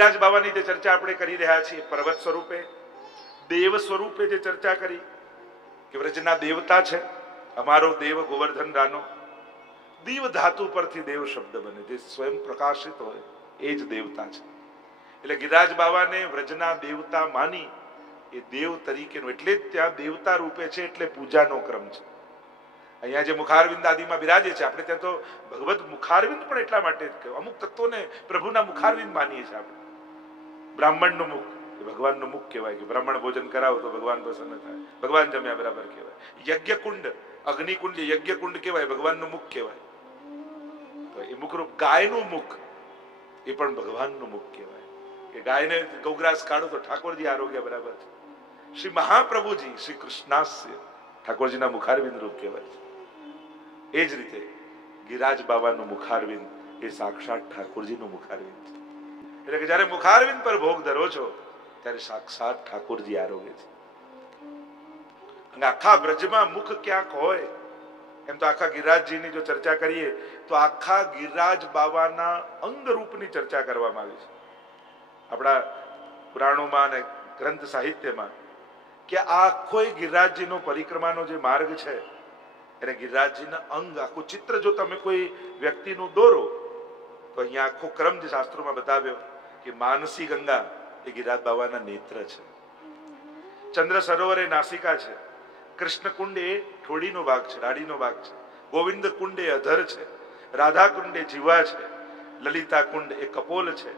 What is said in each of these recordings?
ગિરિરાજ બાવાની જે ચર્ચા આપણે કરી રહ્યા છીએ, પર્વત સ્વરૂપે, દેવ સ્વરૂપે જે ચર્ચા કરી કે વ્રજના દેવતા છે, અમારો દેવ ગોવર્ધન રાનો, દીવ ધાતુ પરથી દેવ શબ્દ બને, જે સ્વયં પ્રકાશિત હોય એ જ દેવતા છે. એટલે ગિરિરાજ બાવાને વ્રજના દેવતા માની એ દેવ તરીકેનું, એટલે જ ત્યાં દેવતા રૂપે છે, એટલે પૂજાનો ક્રમ છે. અહીંયા જે મુખારવિંદ આદિમાં બિરાજે છે, આપણે ત્યાં તો ભગવત મુખારવિંદ પણ એટલા માટે જ કહ્યું. અમુક તત્વોને પ્રભુના મુખારવિંદ માનીએ છીએ આપણે. બ્રાહ્મણનું મુખ એ ભગવાનનું મુખ કહેવાય, કે બ્રાહ્મણ ભોજન કરાવો તો ભગવાન પ્રસન્ન થાય, ભગવાન જમ્યા બરાબર કહેવાય. યજ્ઞકુંડ, અગ્નિકુંડ, યજ્ઞકુંડ કહેવાય, ભગવાનનું મુખ કહેવાય. તો એ મુખરૂપ ગાયનું મુખ એ પણ ભગવાનનું મુખ કહેવાય, કે ગાયને ગૌગ્રાસ કાઢો તો ઠાકોરજી આરોગ્ય બરાબર છે. શ્રી મહાપ્રભુજી શ્રી કૃષ્ણાસ્ય ઠાકોરજીના મુખારવિંદ રૂપ કહેવાય છે. એ જ રીતે ગિરિરાજ બાવાનું મુખારવિંદ એ સાક્ષાત ઠાકોરજીનું મુખારવિંદ છે. એટલે કે જયારે મુખારવિંદ પર ભોગ ધરો છો ત્યારે સાક્ષાત ઠાકોરજી આરોગે છે. અને આખા બ્રજમાં મુખ ક્યાંક હોય, એમ તો આખા ગિરિરાજજીની જો ચર્ચા કરીએ તો આખા ગિરિરાજ બાવાના અંગ રૂપની ચર્ચા કરવામાં આવી છે આપણા પુરાણોમાં અને ગ્રંથ સાહિત્યમાં, કે આખો ગિરિરાજજીનો પરિક્રમાનો જે માર્ગ છે એને ગિરિરાજજીના અંગ, આખું ચિત્ર જો તમે કોઈ વ્યક્તિનું દોરો તો અહીંયા આખો ક્રમ જે શાસ્ત્રોમાં બતાવ્યો કે માનસી ગંગા એ ગિરિરાજ બાવાના નેત્ર છે, ચંદ્ર સરોવર એ નાસિકા છે, કૃષ્ણ કુંડ એ ઠોડીનો ભાગ છે, દાઢીનો ભાગ છે, ગોવિંદ કુંડ એ અધર છે, રાધા કુંડ એ જીવા છે, લલિતા કુંડ એ કપોલ છે,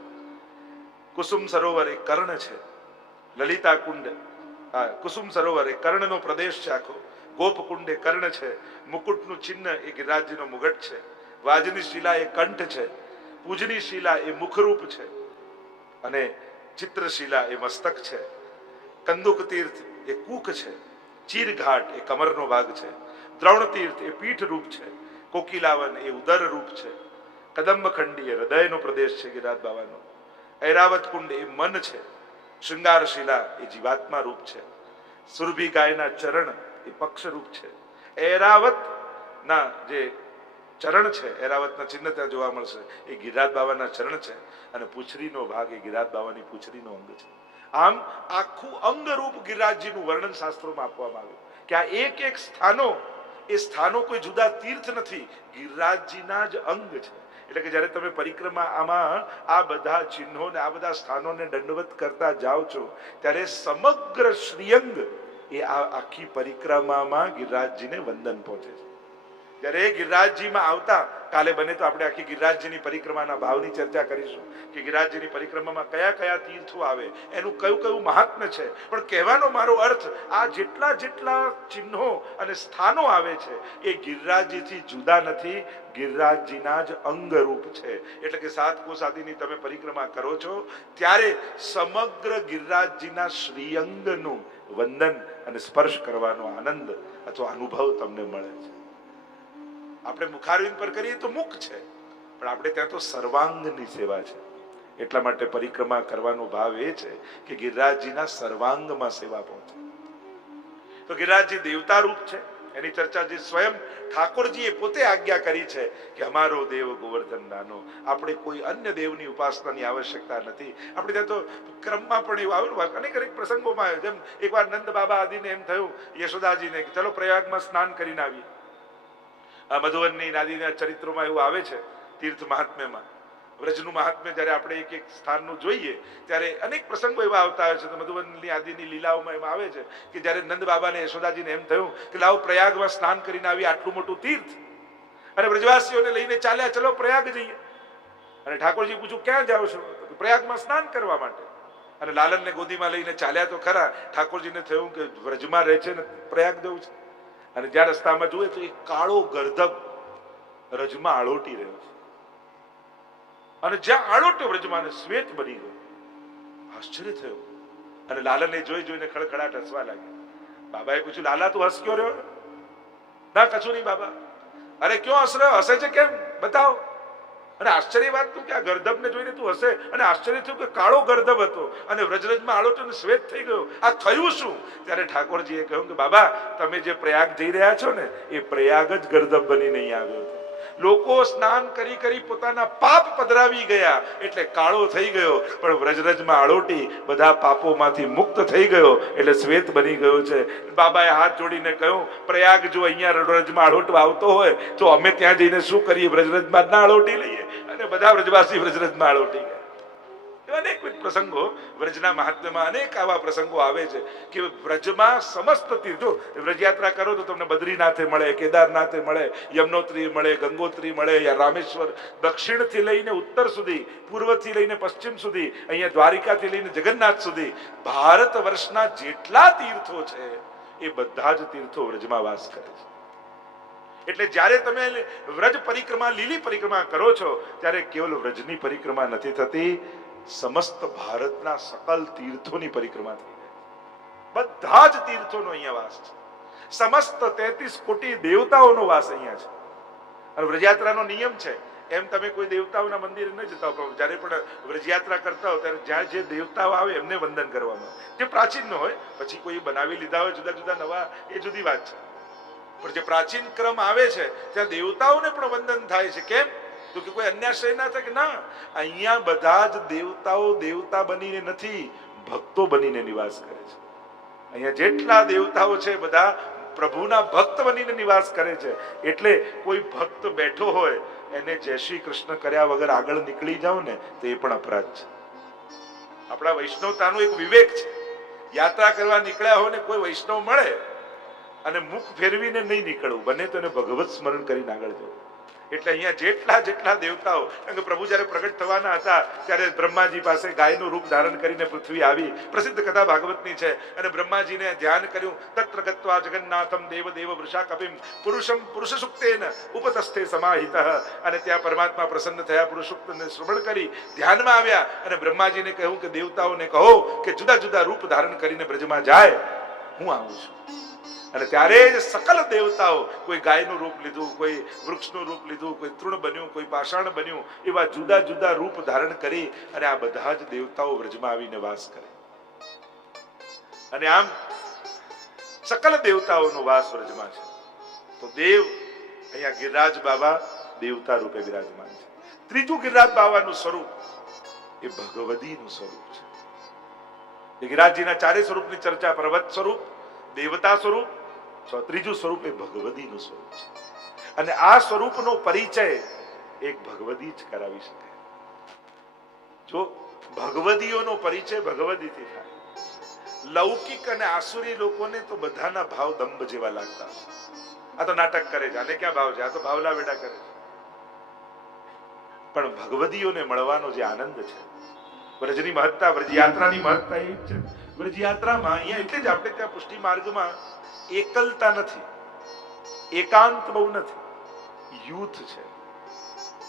કુસુમ સરોવર એ કર્ણ છે, લલિતા કુંડ કુસુમ સરોવર એ કર્ણનો પ્રદેશ છે આખો, ગોપકુંડ એ કર્ણ છે, મુકુટનું ચિહ્ન એ ગિરિરાજજીનો મુગટ છે, વાજની શિલા એ કંઠ છે, પૂજની શિલા એ મુખરૂપ છે, અને ચિત્રશિલા એ મસ્તક છે, કંદુક તીર્થ એ કૂક છે, ચીરઘાટ એ કમરનો ભાગ છે, દ્રોણ તીર્થ એ પીઠ રૂપ છે, કોકિલાવન એ ઉદર રૂપ છે, કદંબખંડી એ હૃદયનો પ્રદેશ છે ગિરિરાજ બાવાનો, ઐરાવત કુંડ એ મન છે, શૃંગાર શિલા એ જીવાત્મા રૂપ છે, સુરભી ગાયના ચરણ એ પક્ષ રૂપ છે, ઐરાવત ના જે ચરણ છે, ઐરાવતના ચિહ્ન ત્યાં જોવા મળશે, એ ગિરિરાજ બાવાના ચરણ છે, અને પૂંછડીનો ભાગ એ ગિરિરાજ બાવાની પૂંછડીનો અંગ છે. આમ આખું અંગરૂપ ગિરિરાજજીનું વર્ણન શાસ્ત્રોમાં આપવામાં આવ્યું કે આ એક એક સ્થાનો, એ સ્થાનો કોઈ જુદા તીર્થ નથી, ગિરિરાજજીના જ અંગ છે. એટલે કે જયારે તમે પરિક્રમા આમાં આ બધા ચિહ્નો ને આ બધા સ્થાનોને દંડવત કરતા જાઓ છો ત્યારે સમગ્ર શ્રીઅંગ એ આ આખી પરિક્રમામાં ગિરિરાજજીને વંદન પહોંચે છે. જ્યારે ગિરિરાજજીમાં આવતા, કાલે બને તો આપણે આખી ગિરિરાજજીની પરિક્રમાના ભાવની ચર્ચા કરીશું કે ગિરિરાજજીની પરિક્રમામાં કયા કયા તીર્થો આવે, એનું કયું કયું મહાત્મ્ય છે. પણ કહેવાનો મારો અર્થ, આ જેટલા જેટલા ચિહ્નો અને સ્થાનો આવે છે એ ગિરિરાજજીથી જુદા નથી, ગિરિરાજજીના જ અંગરૂપ છે. એટલે કે 7 કોસ આદિની તમે પરિક્રમા કરો છો ત્યારે સમગ્ર ગિરિરાજજીના શ્રીઅંગનું વંદન અને સ્પર્શ કરવાનો આનંદ અથવા અનુભવ તમને મળે છે. આપણે મુખારવિંદ પર કરીએ તો મુખ છે, પણ આપણે ત્યાં તો સર્વાંગની સેવા છે. એટલા માટે પરિક્રમા કરવાનો ભાવ એ છે કે ગિરિરાજજીના સર્વાંગમાં સેવા પહોંચે. તો ગિરિરાજજી દેવતા રૂપ છે, એની ચર્ચા જે સ્વયં ઠાકોરજીએ પોતે આજ્ઞા કરી છે કે અમારો દેવ ગોવર્ધન નાનો, આપણે કોઈ અન્ય દેવની ઉપાસનાની આવશ્યકતા નથી. આપણે ત્યાં તો ક્રમમાં પણ એવું આવેલું, અનેક અનેક પ્રસંગોમાં આવ્યું. જેમ એકવાર નંદ બાબા આદિને એમ થયું યશોદાજીને કે ચલો પ્રયાગમાં સ્નાન કરીને આવીએ. આ મધુવનની નાદીના ચરિત્રોમાં એવું આવે છે, તીર્થ મહાત્મ્યમાં, વ્રજનું મહાત્મ્ય જયારે આપણે એક એક સ્થાનનું જોઈએ ત્યારે અનેક પ્રસંગો એવા આવતા હોય છે. તો મધુવનની આદિની લીલાઓમાં એમાં આવે છે કે જયારે નંદ બાબાને યશોદાજીને એમ થયું કે લાવો પ્રયાગમાં સ્નાન કરીને આવી, આટલું મોટું તીર્થ, અને વ્રજવાસીઓને લઈને ચાલ્યા, ચલો પ્રયાગ જઈએ. અને ઠાકોરજી પૂછ્યું ક્યાં જાઓ છો? પ્રયાગમાં સ્નાન કરવા માટે. અને લાલનને ગોદીમાં લઈને ચાલ્યા તો ખરા, ઠાકોરજીને થયું કે વ્રજમાં રહે છે ને પ્રયાગ જવું છે. અને જ્યાં રસ્તામાં જોઈએ તો એક કાળો ગર્ધબ રજમાં આળોટી રહ્યો છે, અને જ્યાં આળોટ્યો વ્રજમાં શ્વેત બની ગયો. આશ્ચર્ય થયું, અને લાલને જોઈ જોઈને ખડખડાટ હસવા લાગ્યા. બાબાએ પૂછ્યું, લાલા તું હસ ક્યો રહ્યો? ના કશું નહીં બાબા. અરે ક્યો હસ રહ્યો? હસે છે કેમ? બતાવો. અને આશ્ચર્ય વાત તું કે આ ગર્ધબને જોઈને તું હસે, અને આશ્ચર્ય થયું કે કાળો ગર્ધબ હતો અને વ્રજરજમાં આળોટ્યો ને શ્વેત થઈ ગયો, આ થયું શું? ત્યારે ઠાકોરજીએ કહ્યું કે બાબા તમે જે પ્રયાગ જઈ રહ્યા છો ને એ પ્રયાગ જ ગર્ધબ બનીને અહીં આવ્યો હતો. લોકો સ્નાન કરી કરી પોતાના પાપ પધરાવી ગયા એટલે કાળો થઈ ગયો, પણ વ્રજરજમાં આળોટી બધા પાપોમાંથી મુક્ત થઈ ગયો એટલે શ્વેત બની ગયો છે. બાબાએ હાથ જોડીને કહ્યું, પ્રયાગ જો અહીંયા વ્રજમાં આળોટવા આવતો હોય તો અમે ત્યાં જઈને શું કરીએ? વ્રજરજમાં ના આળોટી લઈએ. અને બધા વ્રજવાસી વ્રજરજમાં આળોટી ગયા. અનેકવિધ પ્રસંગો વ્રજના મહાત્મ્યમાં અનેક આવા પ્રસંગો આવે છે કે વ્રજમાં સમસ્ત તીર્થો, વ્રજયાત્રા કરો તો તમને બદ્રીનાથે મળે, કેદારનાથે મળે, યમનોત્રી મળે, ગંગોત્રી મળે, યા રામેશ્વર, દક્ષિણથી લઈને ઉત્તર સુધી, પૂર્વથી લઈને પશ્ચિમ સુધી, અહીંયા દ્વારિકાથી લઈને જગન્નાથ સુધી ભારત વર્ષના જેટલા તીર્થો છે એ બધા જ તીર્થો વ્રજમાં વાસ કરે છે. એટલે જ્યારે તમે વ્રજ પરિક્રમા, લીલી પરિક્રમા કરો છો ત્યારે કેવલ વ્રજની પરિક્રમા નથી થતી, સમસ્ત ભારતના સકલ તીર્થોની પરિક્રમા થઈ જાય. બધા જ તીર્થોનો અહીંયા વાસ છે. સમસ્ત 33 કોટી દેવતાઓનો વાસ અહીંયા છે. અને વ્રજયાત્રાનો નિયમ છે એમ તમે કોઈ દેવતાઓના મંદિરે ન જતા હો, જ્યારે પણ વ્રજયાત્રા કરતા હો ત્યારે જ્યાં જે દેવતાઓ આવે એમને વંદન કરવામાં, જે પ્રાચીન ન હોય, પછી કોઈ બનાવી લીધા હોય જુદા જુદા નવા, એ જુદી વાત છે. પણ જે પ્રાચીન ક્રમ આવે છે ત્યાં દેવતાઓને પણ વંદન થાય છે. કેમ? તો કે કોઈ અન્યાશ્રય ના થાય કે ના, અહીંયા બધા જ દેવતાઓ દેવતા બનીને નથી, ભક્તો બનીને નિવાસ કરે છે. અહીંયા જેટલા દેવતાઓ છે બધા પ્રભુના ભક્ત બનીને નિવાસ કરે છે. એટલે કોઈ ભક્ત બેઠો હોય એને જય શ્રી કૃષ્ણ કર્યા વગર આગળ નીકળી જાવ ને તો એ પણ અપરાધ છે. આપણા વૈષ્ણવતાનો એક વિવેક છે. યાત્રા કરવા નીકળ્યા હોય ને કોઈ વૈષ્ણવ મળે અને મુખ ફેરવીને નહીં નીકળવું, બને તો એને ભગવત સ્મરણ કરીને આગળ જવું. એટલે અહીંયા જેટલા જેટલા દેવતાઓ, કારણ કે પ્રભુ જયારે પ્રગટ થવાના હતા ત્યારે બ્રહ્માજી પાસે ગાયનું રૂપ ધારણ કરીને પૃથ્વી આવી. પ્રસિદ્ધ કથા ભાગવતની છે. અને બ્રહ્માજીને ધ્યાન કર્યું, તત્ર ગત્વા જગન્નાથમ દેવ દેવ વૃષા કપિમ પુરુષમ પુરુષ સુક્તેન ઉપતસ્થે સમાહિતઃ. અને ત્યાં પરમાત્મા પ્રસન્ન થયા, પુરુષોક્તને શ્રવણ કરી ધ્યાનમાં આવ્યા અને બ્રહ્માજીને કહ્યું કે દેવતાઓને કહો કે જુદા જુદા રૂપ ધારણ કરીને બ્રજમાં જાય, હું આવું છું. અને ત્યારે જ સકલ દેવતાઓ, કોઈ ગાયનું રૂપ લીધું, કોઈ વૃક્ષનું રૂપ લીધું, કોઈ તૃણ બન્યું, કોઈ પાષાણ બન્યું, એવા જુદા જુદા રૂપ ધારણ કરી અને આ બધા જ દેવતાઓ વ્રજમાં આવીને વાસ કરે. અને આમ સકલ દેવતાઓનો વાસ વ્રજમાં છે. તો દેવ અહીંયા ગિરિરાજ બાબા દેવતા રૂપે વિરાજમાન છે. ત્રીજું ગિરિરાજ બાબાનું સ્વરૂપ એ ભગવદીનું સ્વરૂપ છે. ગિરિરાજજીના ચારે સ્વરૂપની ચર્ચા, પર્વત સ્વરૂપ, દેવતા સ્વરૂપ, ત્રીજું સ્વરૂપ એ ભગવદીનું સ્વરૂપ છે. અને આ સ્વરૂપનો પરિચય એક ભગવદી જ કરાવી શકે. જો ભગવદીઓનો પરિચય ભગવદીથી થાય. લૌકિક અને આસુરી લોકોને તો બધાના ભાવ દંભ જેવા લાગતા, આ તો નાટક કરે છે, આને ક્યાં ભાવ છે, આ તો ભાવલા વેડા કરે છે. પણ ભગવદીઓને મળવાનો જે આનંદ છે, વ્રજની મહત્તા, વ્રજયાત્રાની મહત્તા એ જ છે. વ્રજયાત્રામાં અહીંયા એટલે જ આપણે ત્યાં પુષ્ટિ માર્ગમાં એકલતા નથી, એકાંત બહુ નથી, યુથ છે.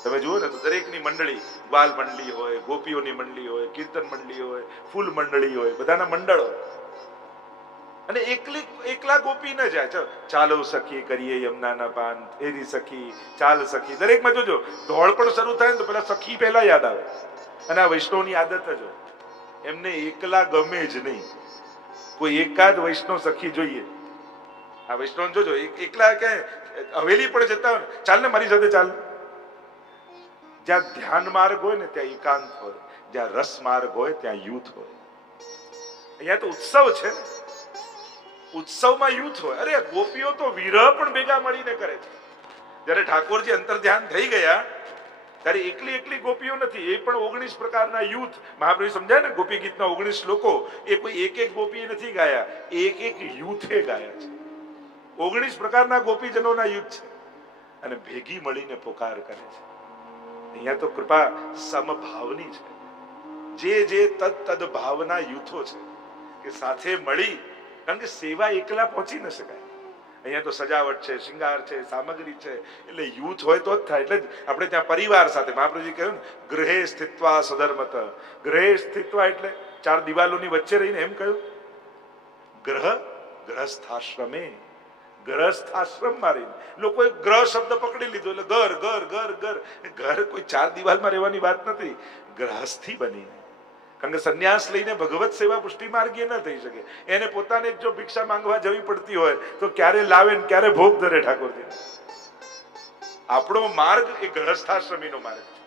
તમે જુઓ ને તો દરેકની મંડળી, બાલ મંડળી હોય, ગોપીઓની મંડળી હોય, કીર્તન મંડળી હોય, ફૂલ મંડળી હોય, બધાના મંડળો. અને એકલા ગોપી ન જાય, ચાલો સખી કરીએ યમુનાના પાન, એરી સખી, ચાલ સખી, દરેકમાં જોજો દોડ પણ શરૂ થાય ને તો પેલા સખી પહેલા યાદ આવે. અને આ વૈષ્ણવની આદત જ હોય, એમને એકલા ગમે જ નહીં, કોઈ એકાદ વૈષ્ણવ સખી જોઈએ. આ વૈષ્ણવ જોજો એકલા ક્યાંય હવેલી પણ જતા હોય, ચાલ ને મારી સાથે ચાલ. જ્યાં ધ્યાન માર્ગ હોય ને ત્યાં એકાંત હોય, જ્યાં રસ માર્ગ હોય ત્યાં યુથ હોય. અહીંયા તો ઉત્સવ છે ને, ઉત્સવમાં યુથ હોય. અરે ગોપીઓ તો વિરહ પણ ભેગા મળીને કરે છે. જયારે ઠાકોરજી અંતર ધ્યાન થઈ ગયા ત્યારે એકલી એકલી ગોપીઓ નથી, એ પણ 19 પ્રકારના યુથ. મહાપ્રભુ સમજાય ને ગોપી ગીતના 19 શ્લોકો એ કોઈ એક એક ગોપીએ નથી ગાયા, એક એક યુથે ગાયા છે. 19 પ્રકારના ગોપીજનોના યુથ છે અને ભેગી મળીને પોકાર કરે છે. અહીંયા તો કૃપા સમભાવની છે. જે તદ ભાવના યુથો છે કે સાથે મળી, કારણ કે સેવા એકલા પહોંચી ન શકાય. અહીંયા તો સજાવટ છે, શિંગાર છે, સામગ્રી છે, એટલે યુથ હોય તો જ થાય. એટલે જ આપણે ત્યાં પરિવાર સાથે મહાપ્રભુજી કહ્યું ને, ગૃહે સ્થિત્વા સધર્મત. ગૃહે સ્થિત્વા એટલે 4 દિવાલોની વચ્ચે રહીને, એમ કહ્યું ગ્રહસ્થાશ્રમે, ગ્રહસ્થાશ્રમમાં રહીને. લોકોએ ગ્રહ શબ્દ પકડી લીધો એટલે ઘર ઘર ઘર ઘર. ઘર કોઈ 4 દિવાલમાં રહેવાની વાત નથી, ગ્રહસ્થી બનીને. કારણ કે સંન્યાસ લઈને ભગવત સેવા પુષ્ટિ માર્ગીય ન થઈ શકે. એને પોતાને જો ભિક્ષા માંગવા જવી પડતી હોય તો ક્યારે લાવે ને ક્યારે ભોગ ધરે ઠાકોરજી. આપણો માર્ગ એ ગૃહસ્થાશ્રમીનો માર્ગ છે.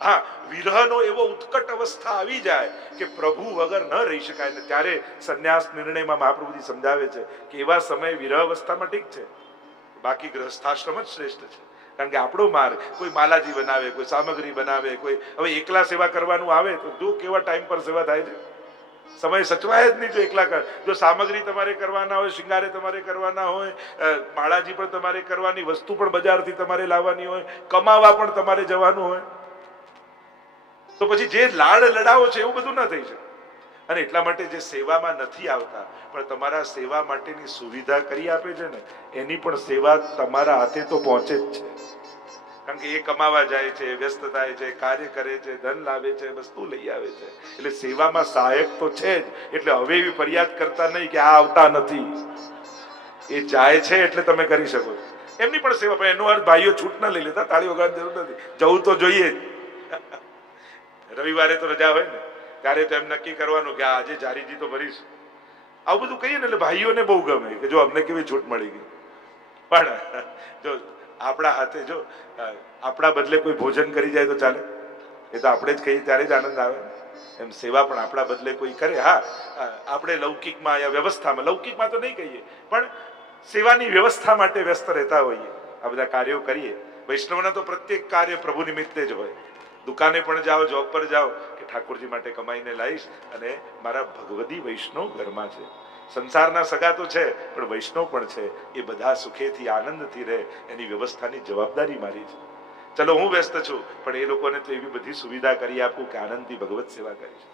હા, વિરહનો એવો ઉત્કટ અવસ્થા આવી જાય કે પ્રભુ વગર ન રહી શકાય ને ત્યારે સંન્યાસ નિર્ણયમાં મહાપ્રભુજી સમજાવે છે કે એવા સમયે વિરહ અવસ્થામાં ઠીક છે, બાકી ગૃહસ્થાશ્રમ જ શ્રેષ્ઠ છે. કારણ કે આપણો માર્ગ કોઈ માલાજી બનાવે, કોઈ સામગ્રી બનાવે, કોઈ હવે એકલા સેવા કરવાનું આવે તો જો કેવા ટાઈમ પર સેવા થાય છે, સમય સચવાય જ નહીં. જો એકલા કર, જો સામગ્રી તમારે કરવાના હોય, શિંગારે તમારે કરવાના હોય, માળાજી પણ તમારે કરવાની, વસ્તુ પણ બજારથી તમારે લાવવાની હોય, કમાવા પણ તમારે જવાનું હોય, તો પછી જે લાડ લડાવો છે એવું બધું ન થઈ શકે. અને એટલા માટે જે સેવામાં નથી આવતા પણ તમારા સેવા માટેની સુવિધા કરી આપે છે ને, એની પણ સેવા તમારા હાથે તો પહોંચે જ છે. કારણ કે એ કમાવા જાય છે, વ્યસ્ત થાય છે, કાર્ય કરે છે, ધન લાવે છે, વસ્તુ લઈ આવે છે, એટલે સેવામાં સહાયક તો છે જ. એટલે હવે એવી ફરિયાદ કરતા નહીં કે આ આવતા નથી, એ જાય છે એટલે તમે કરી શકો છો. એમની પણ સેવા, પણ એનો અર્થ ભાઈઓ છૂટ ના લઈ લેતા, તાળી વગાડવાની જરૂર નથી, જવું તો જોઈએ જ. રવિવારે તો રજા હોય ને, ત્યારે તો એમ નક્કી કરવાનું કે આજે જારીજી તો ભરીશ. આવું બધું કહીએ ને એટલે ભાઈઓને બહુ ગમે કે જો અમને કેવી છૂટ મળી ગઈ. પણ જો આપણા હાથે, જો આપણા બદલે કોઈ ભોજન કરી જાય તો ચાલે, એ તો આપણે જ કહીએ ત્યારે જ આનંદ આવે. એમ સેવા પણ આપણા બદલે કોઈ કરે. હા, આપણે લૌકિકમાં યા વ્યવસ્થામાં, લૌકિકમાં તો નહીં કહીએ પણ સેવાની વ્યવસ્થા માટે વ્યસ્ત રહેતા હોઈએ, આ બધા કાર્યો કરીએ. વૈષ્ણવના તો પ્રત્યેક કાર્ય પ્રભુ નિમિત્તે જ હોય. દુકાને પણ જાઓ, જોબ પર જાઓ કે ઠાકોરજી માટે કમાઈને લાવીશ અને મારા ભગવદી વૈષ્ણવ ઘરમાં છે. સંસારના સગા તો છે પણ વૈષ્ણવ પણ છે, એ બધા સુખેથી આનંદથી રહે એની વ્યવસ્થાની જવાબદારી મારી છે. ચલો હું વ્યસ્ત છું પણ એ લોકોને તો એવી બધી સુવિધા કરી આપું કે આનંદથી ભગવત સેવા કરીશ.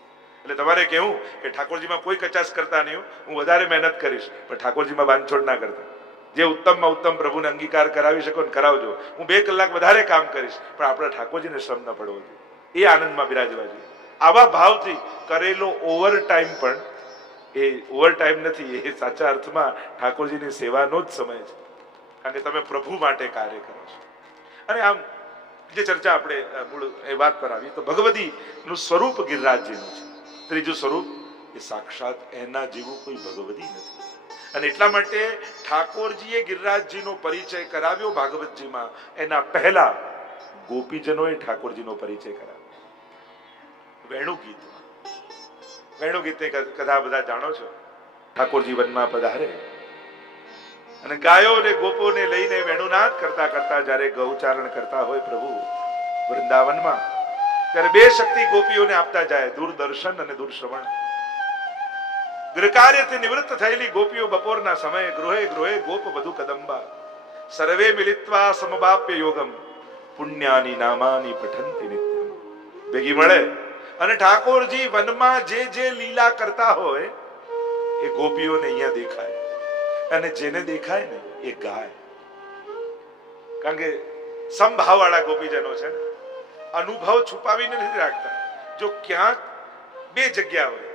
એટલે તમારે કહેવું કે ઠાકોરજીમાં કોઈ કચાશ કરતા નહીં, હું વધારે મહેનત કરીશ પણ ઠાકોરજીમાં બાંધછોડ ના કરતા. જે ઉત્તમમાં ઉત્તમ પ્રભુને અંગીકાર કરાવી શકો ને કરાવજો. હું 2 કલાક વધારે કામ કરીશ પણ આપણા ઠાકોરજીને શ્રમ ન પડવો જોઈએ, એ આનંદમાં બિરાજવા જોઈએ. આવા ભાવથી કરેલો ઓવર ટાઈમ પણ એ ઓવર ટાઈમ નથી, એ સાચા અર્થમાં ઠાકોરજીની સેવાનો જ સમય છે. કારણ કે તમે પ્રભુ માટે કાર્ય કરો છો. અને આમ જે ચર્ચા આપણે મૂળ એ વાત પર આવી તો ભગવદીનું સ્વરૂપ ગિરિરાજજીનું છે. ત્રીજું સ્વરૂપ એ સાક્ષાત એના જેવું કોઈ ભગવદી નથી. અને એટલા માટે ઠાકોરજીએ ગિરિરાજજીનો પરિચય કરાવ્યો ભાગવતજીમાં, એના પહેલા ગોપીજનોએ ઠાકોરજીનો પરિચય કરાવ્યો વેણુ ગીતમાં. વેણુ ગીતની કથા બધા જાણો છો. ઠાકોરજી વનમાં પધારે અને ગાયો ને ગોપોને લઈને વેણુનાદ કરતા કરતા જ્યારે ગૌચારણ કરતા હોય પ્રભુ વૃંદાવનમાં, ત્યારે 2 શક્તિ ગોપીઓને આપતા જાય, દૂરદર્શન અને દૂરશ્રવણ. ગૃહકાર્યથી નિવૃત્ત થયેલી ગોપીઓ બપોરના સમયે ગૃહે ગૃહે ગોપ વધુ કદંબા સર્વે મિલિત્વા સમબાપ્ય યોગમ પુણ્યાની નામાની પઠંતિ નિત્યમ. ભેગી મળે અને ઠાકોરજી વનમાં જે લીલા કરતા હોય એ ગોપીઓને અહીંયા દેખાય, અને જેને દેખાય ને એ ગાય. કારણ કે સમભાવ વાળા ગોપીજનો છે ને, અનુભવ છુપાવીને નથી રાખતા. જો ક્યાંક 2 જગ્યા હોય,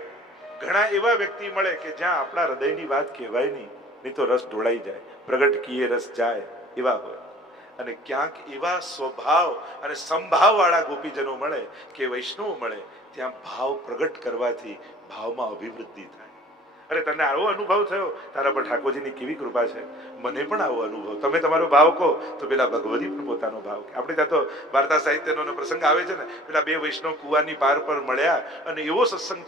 ઘણા એવા વ્યક્તિ મળે કે જ્યાં આપણા હૃદયની વાત કહેવાય નહીં તો રસ ઢોળાઈ જાય, પ્રગટ કીએ રસ જાય એવા હોય. અને ક્યાંક એવા સ્વભાવ અને સંભાવ વાળા ગોપીજનો મળે કે વૈષ્ણવ મળે, ત્યાં ભાવ પ્રગટ કરવાથી ભાવમાં અભિવૃદ્ધિ થાય. અરે તને આવો અનુભવ થયો, તારા પર ઠાકોરજીની કેવી કૃપા છે. મને પણ આવો અનુભવ. તમે તમારો ભાવ કહો તો પેલા ભગવદી પણ પોતાનો ભાવ કહે. આપણે ત્યાં તો વાર્તા સાહિત્યનો પ્રસંગ આવે છે ને, પેલા 2 વૈષ્ણવ કુવાની પાર પર મળ્યા અને એવો સત્સંગ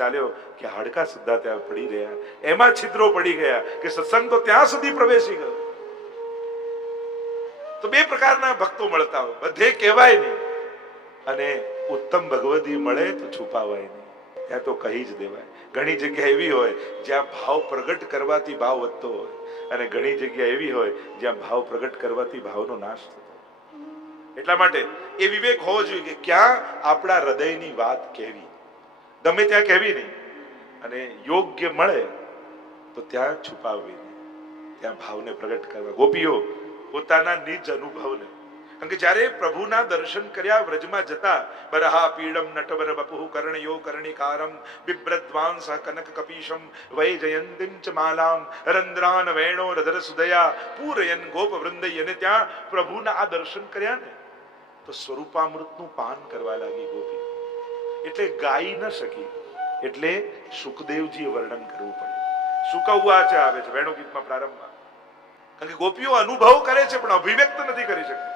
ચાલ્યો કે હાડકા સુદ્ધા ત્યાં પડી રહ્યા, એમાં છિદ્રો પડી ગયા કે સત્સંગ તો ત્યાં સુધી પ્રવેશી ગયો. તો 2 પ્રકારના ભક્તો મળતા હોય, બધે કહેવાય નહીં, અને ઉત્તમ ભગવદી મળે તો છુપાવાય નહીં, ત્યાં તો કહી જ દેવાય. ઘણી જગ્યા એવી હોય જ્યાં ભાવ પ્રગટ કરવાથી ભાવ વધતો હોય, અને ઘણી જગ્યા એવી હોય જ્યાં ભાવ પ્રગટ કરવાથી ભાવનો નાશ થતો. એટલા માટે એ વિવેક હોવો જોઈએ કે ક્યાં આપણા હૃદયની વાત કહેવી, ગમે ત્યાં કહેવી નહીં, અને યોગ્ય મળે તો ત્યાં છુપાવવી નહીં, ત્યાં ભાવને પ્રગટ કરવા. ગોપીઓ પોતાના નિજ અનુભવને, કારણ કે જ્યારે પ્રભુના દર્શન કર્યા વ્રજમાં જતા, બરહા પીડમ નટવર બપુઃ કર્ણયો કર્ણિકારમ બિભ્રદ્વાંસ કનક કપીશમ વૈજયંતીમ ચ માલામ રંદ્રાન વેણો રધર સુદયા પૂરયન ગોપ વૃંદય. અને ત્યાં પ્રભુના આ દર્શન કર્યા ને તો સ્વરૂપામૃતનું પાન કરવા લાગી ગોપી. એટલે ગાઈ ન શકી, એટલે સુખદેવજીએ વર્ણન કરવું પડ્યું. સુકવ્વાચ આવે છે વેણુ ગીતમાં પ્રારંભમાં. કારણ કે ગોપીઓ અનુભવ કરે છે પણ અભિવ્યક્ત નથી કરી શકતી.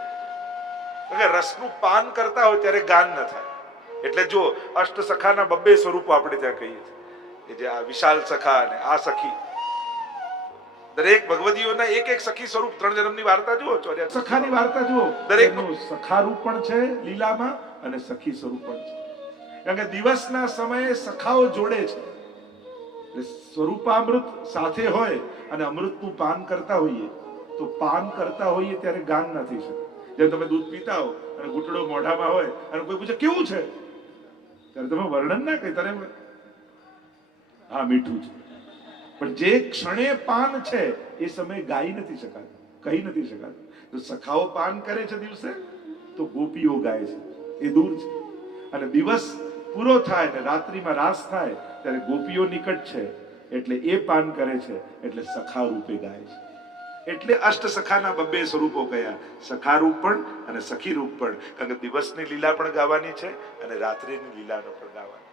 કારણ કે રસનું પાન કરતા હોય ત્યારે ગાન ન થાય. એટલે જો અષ્ટ સખાના 2 સ્વરૂપો આપણે ત્યાં કહીએ છીએ કે જે આ વિશાલ સખા અને આ સખી, દરેક ભગવદીઓના એક સખી સ્વરૂપ. 3 જન્મની વાર્તા જુઓ, સખાની વાર્તા જુઓ, દરેક સખા રૂપ પણ છે લીલામાં અને સખી સ્વરૂપ પણ છે. કારણ કે દિવસના સમયે સખાઓ જોડે છે. સ્વરૂપામૃત સાથે હોય અને અમૃતનું પાન કરતા હોઈએ તો પાન કરતા હોઈએ ત્યારે ગાન ન થઈ શકે. જેમ તમે દૂધ પીતા હો અને ઘૂંટડો મોઢામાં હોય અને કોઈ પૂછે કેવું છે, ત્યારે તમે વર્ણન ના કરી, ત્યારે હા મીઠું છે. પણ જે ક્ષણે પાન છે એ સમયે ગાઈ નથી શકાતું, કહી નથી શકાતું. તો સખાઓ પાન કરે છે દિવસે તો ગોપીઓ ગાય છે, એ દૂર છે. અને દિવસ પૂરો થાય ને રાત્રિમાં રાસ થાય ત્યારે ગોપીઓ નિકટ છે એટલે એ પાન કરે છે, એટલે સખા રૂપે ગાય છે. એટલે અષ્ટ સખાના 2 સ્વરૂપો કયા, સખા રૂપ પણ અને સખી રૂપ પણ. કારણ કે દિવસની લીલા પણ ગાવાની છે અને રાત્રિની લીલાનો પણ ગાવાની.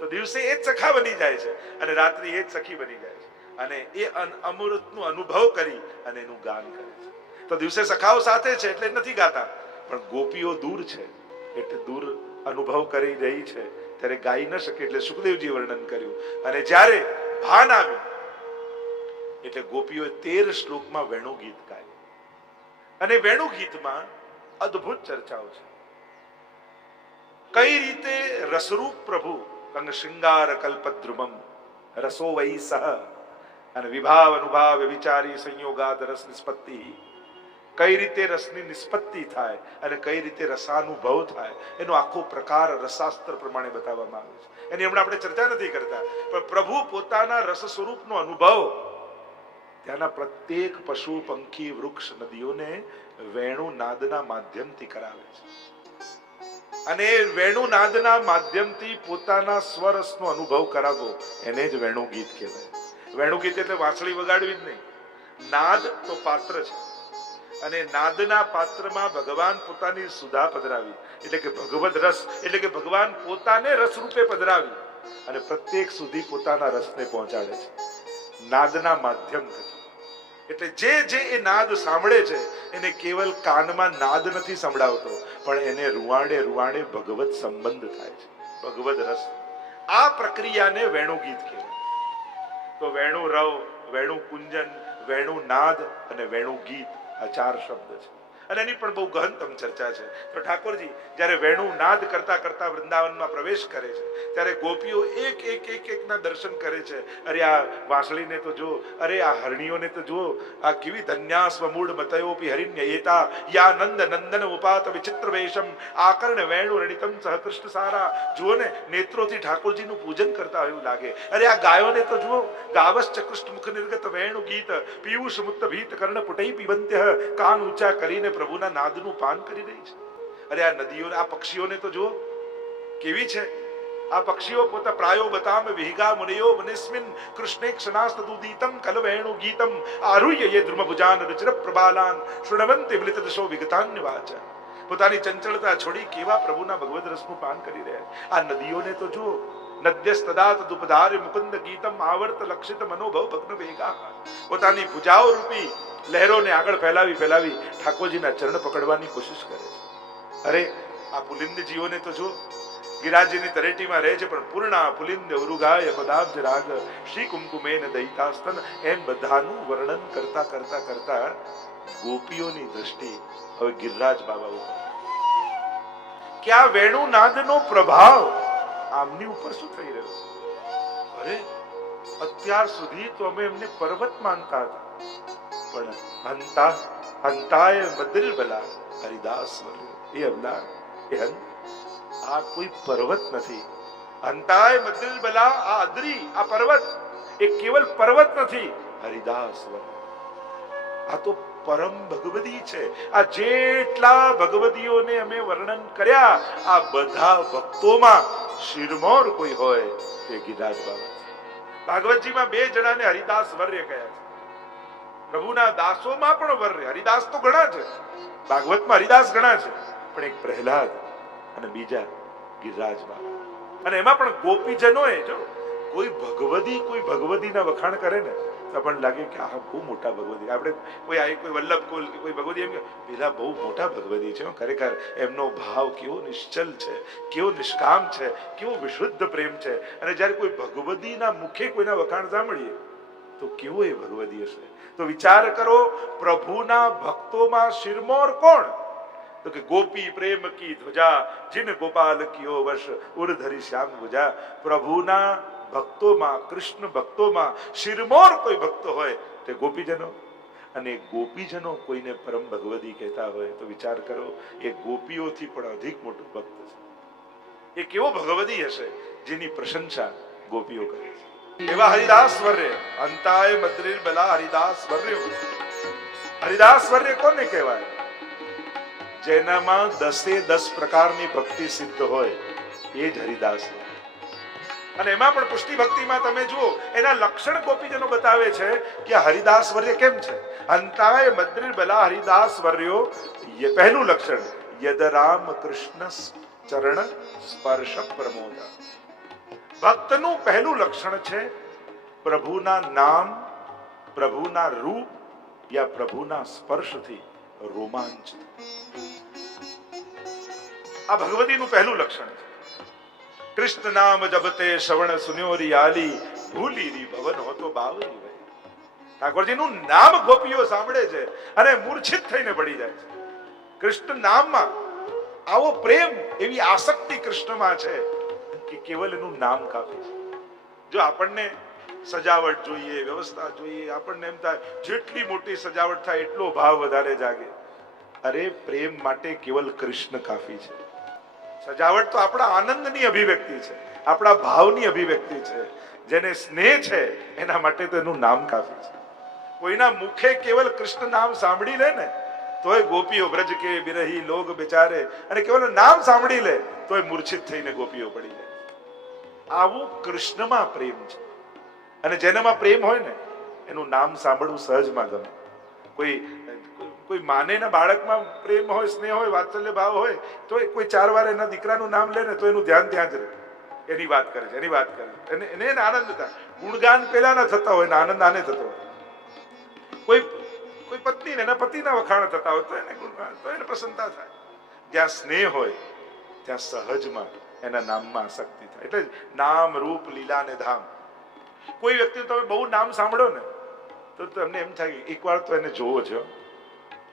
તો દિવસે એ જ સખા બની જાય છે અને રાત્રિ એ જ સખી બની જાય છે અને એ અમૃતનો અનુભવ કરી અને એનું ગાન કરે છે. તો દિવસે સખાઓ સાથે છે એટલે નથી ગાતા, પણ ગોપીઓ દૂર છે એટલે દૂર અનુભવ કરી રહી છે ત્યારે ગાઈ ન શકે. એટલે સુખદેવજી વર્ણન કર્યું. અને જ્યારે ભાન આવ્યું એટલે ગોપીઓએ 13 શ્લોકમાં વેણુ ગીત ગાયું. અને વેણુ ગીતમાં અદ્ભુત ચર્ચાઓ છે. કઈ રીતે રસરૂપ પ્રભુ કંગ શૃંગાર કલ્પદ્રુમમ રસો વૈ સહ અને વિભાવ અનુભાવ વિચારી સંયોગાદ રસ નિષ્પત્તિ, કઈ રીતે રસની નિષ્પત્તિ થાય અને કઈ રીતે રસાનુભવ થાય એનો આખો પ્રકાર રસશાસ્ત્ર પ્રમાણે બતાવવામાં આવે છે. એની હમણાં આપણે ચર્ચા નથી કરતા, પણ પ્રભુ પોતાના રસ સ્વરૂપનો અનુભવ ત્યાંના પ્રત્યેક પશુ પંખી વૃક્ષ નદીઓને વેણુ નાદના માધ્યમથી કરાવે છે. અને વેણુ નાદના માધ્યમથી પોતાના સ્વરસનો અનુભવ કરાવવો એને જ વેણુ ગીત કહેવાય. વેણુ ગીત એટલે વાંસળી વગાડવી જ નહીં. નાદ તો પાત્ર છે અને નાદના પાત્રમાં ભગવાન પોતાની સુધા પધરાવી, એટલે કે ભગવદ રસ, એટલે કે ભગવાન પોતાને રસ રૂપે પધરાવી અને પ્રત્યેક સુધી પોતાના રસને પહોંચાડે છે નાદના માધ્યમથી. એટલે જે એ નાદ સાંભળે છે એને કેવલ કાનમાં નાદ નથી સંભળાવતો, પણ એને રૂવાડે રૂવાડે ભગવત સંબંધ થાય છે, ભગવદ રસ. આ પ્રક્રિયાને વેણુ ગીત કહેવાય. તો વેણુ રવ, વેણુ કુંજન, વેણુ નાદ અને વેણુ ગીત, આ 4 શબ્દ છે. અને એની પણ બહુ ગહનતમ ચર્ચા છે. તો ઠાકોરજી જ્યારે વેણુ નાદ કરતા કરતા વૃંદાવનમાં પ્રવેશ કરે છે ત્યારે ગોપીઓ એક ના દર્શન કરે છે. અરે આ વાંસળીને તો જો, અરે આ હરણીઓને તો જો, આ કેવી ધન્યાસ્વ મૂળ મતયોપી હરિણ્યયેતા યા નંદ નંદન ઉપાત વિચિત્ર વેશમ આકર્ણ વેણુ રણિતમ સહ કૃષ્ણ સારા. જુઓ ને, નેત્રોથી ઠાકોરજીનું પૂજન કરતા હોય એવું લાગે. અરે આ ગાયોને તો જુઓ, ગાવશ્ચ કૃષ્ણ મુખ નિર્ગત વેણુ ગીત પીયુષ મુક્ત ભીત કર્ણ પુટૈ પીબંત્ય, કાન ઊંચા કરીને પ્રભુના નાદનું પાન કરી રહી છે. અરે આ નદીઓ, આ પક્ષીઓને તો જુઓ કેવી છે. આ પક્ષીઓ પોતા પ્રાયો બતામ વિહિગા મુનિયો વનિસ્મિન કૃષ્ણે ક્ષણાસ્તદુદીતમ કલવેણુ ગીતમ આરુહ્ય યે ધ્રુમભુજાન રુચિર પ્રબાલાન શૃણવંતિ વિલિત દશો વિગતાન્ય વાચ. પોતાની ચંચળતા છોડી કેવા પ્રભુના ભગવદ રસનું પાન કરી રહ્યા. આ નદીઓને તો જુઓ, નદ્યસ્તદા તદુપધાર્ય મુકુંદ ગીતમ આવર્ત લક્ષિત મનોભવ ભગ્ન વેગા. પોતાની ભુજાઓ રૂપી લહેરોને આગળ ફેલાવી ઠાકોરજીના ચરણ પકડવાની કોશિશ કરે છે. અરે આ પુલિંદ જીવોને તો જો, ગિરાજીની તરેટીમાં રહે છે પણ પૂર્ણા પુલિંદ ઉરુગાય પદાબ્જ રાગ શ્રી કુમકુમેન દૈતાસ્તન, એમ બધાનું વર્ણન કરતા કરતા કરતા ગોપીઓની દ્રષ્ટિ હવે ગિરિરાજ બાબા ઉપર કે આ વેણુ નાદનો પ્રભાવ આમની ઉપર શું થઈ રહ્યો છે. અરે અત્યાર સુધી તો અમે એમને પર્વત માનતા હતા, પણ હંતાય બદલ બલા હરિદાસ એ અવલા એ હંત, આ કોઈ પર્વત નથી. હંતાય બદલ બલા, આ અદ્રી, આ પર્વત એ કેવલ પર્વત નથી, હરિદાસ આ તો પરમ ભગવદી છે. આ જેટલા ભગવદીઓને અમે વર્ણન કર્યા, આ બધા ભક્તોમાં શિરમોર કોઈ હોય તે ગિરિરાજ બાબા છે. ભાગવતજીમાં 2 જણાને હરિદાસ વર્ય કયા છે. પ્રભુના દાસોમાં પણ વર્ય, હરિદાસ તો ઘણા છે, ભાગવતમાં હરિદાસ ઘણા છે, પણ એક પ્રહલાદ અને બીજા ગિરિરાજ બાબા. અને એમાં પણ ગોપીજનોએ જો કોઈ ભગવદીના વખાણ કરે ને તો તો આપણને લાગે કે આ બહુ મોટા ભગવદી. આપણે કોઈ વલ્લભ કોઈ ભગવદી એમ કે પેલા બહુ મોટા ભગવદી છે. ખરેખર એમનો ભાવ કેવો નિશ્ચલ છે, કેવો નિષ્કામ છે, કેવો વિશુદ્ધ પ્રેમ છે. અને જ્યારે કોઈ ભગવદીના મુખે કોઈના વખાણ સાંભળીએ તો કેવો એ ભગવદી હશે. તો વિચાર કરો, પ્રભુના ભક્તોમાં શિરમોર કોણ? તો કે ગોપી પ્રેમ કી ધ્વજા, જીન ગોપાલ કિયો વશ, ઉર્ધરી શ્યામ ભુજા. પ્રભુના ભક્તોમાં, કૃષ્ણ ભક્તોમાં શિરમોર કોઈ ભક્તો હોય તે ગોપીજનો. અને ગોપીજનો કોઈને પરમ ભગવદી કહેતા હોય તો વિચાર કરો, એ ગોપીઓથી પણ અધિક મોટું ભક્ત છે. એ કેવો ભગવદી હશે જેની પ્રશંસા ગોપીઓ કરે છે. એવા હરિદાસ વર્ય, અંતાય મદ્રિર બલા હરિદાસ વર્ય. હરિદાસ વર્ય કોને કહેવાય? જેનામાં 10 પ્રકારની ભક્તિ સિદ્ધ હોય એ જ હરિદાસ. અને એમાં પણ પુષ્ટિ ભક્તિમાં તમે જુઓ, એના લક્ષણ ગોપીજનો બતાવે છે કે હરિદાસ વર્ય કેમ છે. અંતાય મદ્રિર બલા હરિદાસ વર્યો. પહેલું લક્ષણ, યદ રામ કૃષ્ણ ચરણ સ્પર્શ પ્રમોદ. ભક્તનું પહેલું લક્ષણ છે પ્રભુના નામ, પ્રભુના રૂપ યા પ્રભુના સ્પર્શથી રોમાંચ. આ ભગવતીનું પહેલું લક્ષણ છે. કૃષ્ણ નામ જપતે શ્રવણ સુન્યોરી આલી, ભૂલી રી ભવન હોતો બાવરી વહે. ઠાકોરજીનું નામ ગોપીઓ સાંભળે છે અને મૂર્છિત થઈને પડી જાય છે. કૃષ્ણ નામમાં આવો પ્રેમ, એવી આસક્તિ કૃષ્ણમાં છે કે કેવલ એનું નામ કાફી છે. જો આપણને સજાવટ જોઈએ, વ્યવસ્થા જોઈએ, આપણને એમ થાય જેટલી મોટી સજાવટ થાય એટલો ભાવ વધારે જાગે. અરે પ્રેમ માટે કેવલ કૃષ્ણ કાફી છે. સજાવટ તો આપણા આનંદની અભિવ્યક્તિ છે, આપણા ભાવની અભિવ્યક્તિ છે. જેને સ્નેહ છે એના માટે તો એનું નામ કાફી છે. કોઈના મુખે કેવલ કૃષ્ણ નામ સાંભળી લે ને તોય ગોપીઓ બ્રજ કે બિરહી લોગ બેચારે, અને કેવલ નામ સાંભળી લે તોય મૂર્છિત થઈને ગોપીઓ પડી જાય. આવું કૃષ્ણમાં પ્રેમ છે. અને જેનામાં પ્રેમ હોય ને એનું નામ સાંભળવું સહજમાં ગમે. કોઈ માને ના બાળકમાં પ્રેમ હોય, સ્નેહ હોય, વાત્સલ્ય ભાવ હોય તો કોઈ 4 વાર એના દીકરાનું નામ લે ને તો એનું ધ્યાન ત્યાં જ રહે. એની વાત કરે છે, એની વાત કરે છે, એને આનંદ થાય. ગુણગાન પેલા ના થતા હોય ને આનંદ આને થતો હોય. કોઈ પત્ની ને એના પતિના વખાણ થતા હોય તો એને ગુણગાન, તો એને પ્રસન્નતા થાય. જ્યાં સ્નેહ હોય ત્યાં સહજમાં એના નામમાં આસક્તિ થાય. એટલે નામ રૂપ લીલા ને ધામ. કોઈ વ્યક્તિનું તમે બહુ નામ સાંભળો ને તો તમને એમ થાય કે એકવાર તો એને જોવો છો.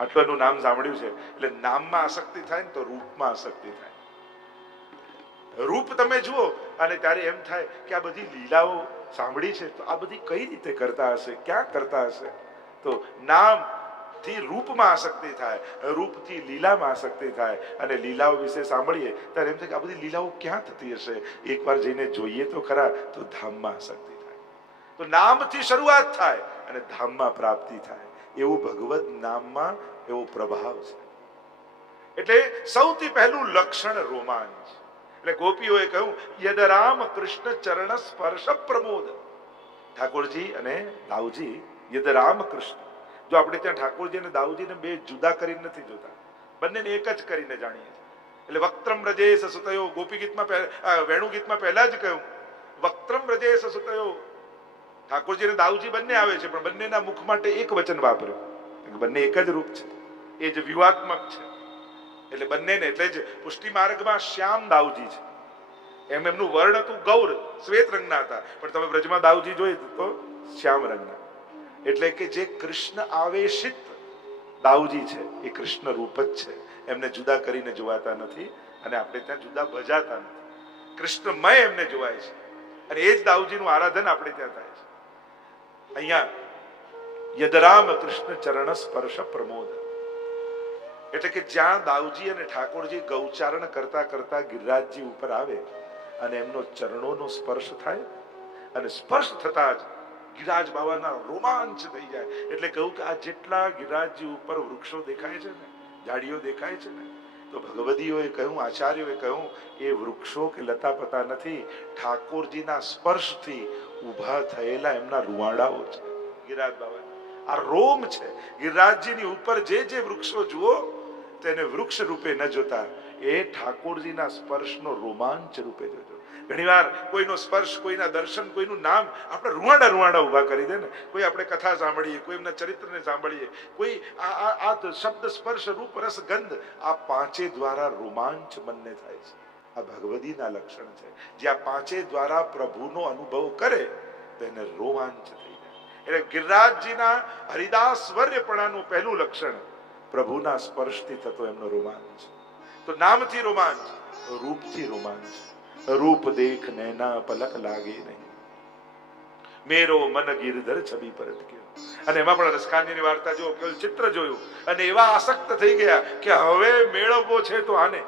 આટલું એનું નામ સાંભળ્યું છે એટલે નામમાં આસક્તિ થાય ને તો રૂપમાં આસક્તિ થાય. રૂપ તમે જુઓ અને ત્યારે એમ થાય કે આ બધી લીલાઓ સાંભળી છે તો આ બધી કઈ રીતે કરતા હશે, ક્યાં કરતા હશે. તો નામથી રૂપમાં આસક્તિ થાય, રૂપથી લીલામાં આસક્તિ થાય. અને લીલાઓ વિશે સાંભળીએ ત્યારે એમ થાય કે આ બધી લીલાઓ ક્યાં થતી હશે, એકવાર જઈને જોઈએ તો ખરા. તો ધામમાં આસક્તિ થાય. તો નામથી શરૂઆત થાય અને ધામમાં પ્રાપ્તિ થાય. એવું ભગવત નામમાં એવો પ્રભાવ છે. એટલે સૌથી પહેલું લક્ષણ રોમાંચ. એટલે ગોપીઓએ કહ્યું યદ રામ કૃષ્ણ ચરણ સ્પર્શ પ્રમોદ. ઠાકોરજી અને દાઉજી યદ રામ કૃષ્ણ. જો આપણે ત્યાં ઠાકોરજી અને દાઉજીને બે જુદા કરીને નથી જોતા, બંનેને એક જ કરીને જાણીએ છીએ. એટલે વક્ત્રમ રજેશ સુતયો, ગોપી ગીતમાં વેણુ ગીતમાં પહેલા જ કહ્યું વક્ત્રમ રજેશ સુતયો. ઠાકોરજી અને દાઉજી બંને આવે છે પણ બંનેના મુખ માટે એક વચન વાપર્યું. બંને એક જ રૂપ છે, એ જ વ્યૂહાત્મક છે. એટલે બંનેને, એટલે જ પુષ્ટિ માર્ગમાં શ્યામ દાઉજી છે. એમનું વર્ણ હતું ગૌર, શ્વેત રંગના હતા, પણ તમે બ્રજમાં દાઉજી જોઈ તો શ્યામ રંગના. એટલે કે જે કૃષ્ણ આવેશિત દાઉજી છે એ કૃષ્ણ રૂપ જ છે. એમને જુદા કરીને જોવાતા નથી અને આપણે ત્યાં જુદા ભજાતા નથી. કૃષ્ણમય એમને જોવાય છે અને એ જ દાઉજીનું આરાધન આપણે ત્યાં થાય છે. અહીંયા યદરામ કૃષ્ણ ચરણ સ્પર્શ પ્રમોદ. એટલે કે જ્યાં દાઉજી અને ઠાકોરજી ગૌચારણ કરતા કરતા ગિરિરાજજી ઉપર આવે અને એમનો ચરણોનો સ્પર્શ થાય અને સ્પર્શ થતા જ ગિરિરાજ બાબાના રોમાંચ થઈ જાય. એટલે કહું કે આ જેટલા ગિરિરાજજી ઉપર વૃક્ષો દેખાય છે ને, ઝાડીઓ દેખાય છે ને, તો ભગવદીઓએ કહ્યું, આચાર્યોએ કહ્યું એ વૃક્ષો કે લતાપતા નથી, ઠાકોરજીના સ્પર્શથી ઉભા થયેલા એમના રૂવાડાઓ છે. ગિરિરાજ બાબા આ રોમ છે. ગિરિરાજજીની ઉપર જે વૃક્ષો જુઓ તેને વૃક્ષ રૂપે ન જોતા, એ ઠાકોરજીના સ્પર્શનો રોમાંચ રૂપે જોજો. ઘણીવાર કોઈનો સ્પર્શ, કોઈના દર્શન, કોઈનું નામ આપણે રૂવાડા ઊભા કરી દે ને. કોઈ આપણે કથા સાંભળીએ, કોઈ એમના ચરિત્રને સાંભળીએ, કોઈ આ શબ્દ, સ્પર્શ, રૂપ, રસ, ગંધ, આ પાંચે દ્વારા રોમાંચ મનને થાય છે. આ ભગવદીના લક્ષણ છે. જે આ પાંચે દ્વારા પ્રભુનો અનુભવ કરે તો એને રોમાંચ થઈ જાય. એટલે ગિરિરાજજીના હરિદાસવર્યપણાનું પહેલું લક્ષણ પ્રભુના સ્પર્શથી થતો એમનો રોમાંચ. તો નામથી રોમાંચ, રૂપથી રોમાંચ. રૂપ દેખ નૈના પલક લાગે નહીં, મેરો મન ગિરધર છબી પરત ગયો. અને એમાં પણ રસકાંતજીની વાર્તા જો કેવલ ચિત્ર જોયું અને એવા આસક્ત થઈ ગયા કે હવે મેળવવો છે તો આને.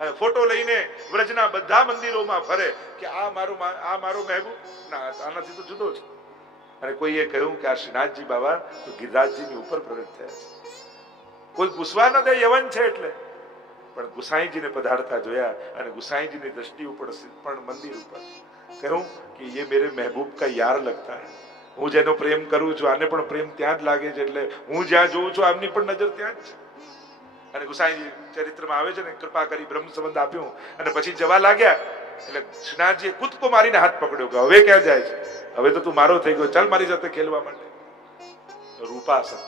અને ફોટો લઈને વ્રજના બધા મંદિરોમાં ફરે કે આ મારો મહેબૂબ ના, આનાથી તો જુદો છે. અને કોઈએ કહ્યું કે આ શ્રીનાથજી બાબા તો ગિરિરાજજીની ઉપર પ્રગટ થયા છે. કોઈ પૂછવા ન દે, યવન છે એટલે. પણ ગુસાઈજીને પધારતા જોયા અને ગુસાઈજીની દ્રષ્ટિ ઉપર પણ મંદિર ઉપર કહ્યું કે ये मेरे महबूब का यार लगता है. હું જેનો પ્રેમ કરું છું આને પણ પ્રેમ ત્યાં જ લાગે છે, એટલે હું જ્યાં જોઉં છું આમની પણ નજર ત્યાં જ છે. અને ગુસાઈજી ચરિત્રમાં આવે છે ને, કૃપા કરી બ્રહ્મ સંબંધ આપ્યું અને પછી જવા લાગ્યા. એટલે શ્રીનાથજીએ કૂદકો મારીને હાથ પકડ્યો કે હવે ક્યાં જાય છે, હવે તો તું મારો થઈ ગયો, ચાલ મારી સાથે ખેલવા માટે. રૂપાસક્ત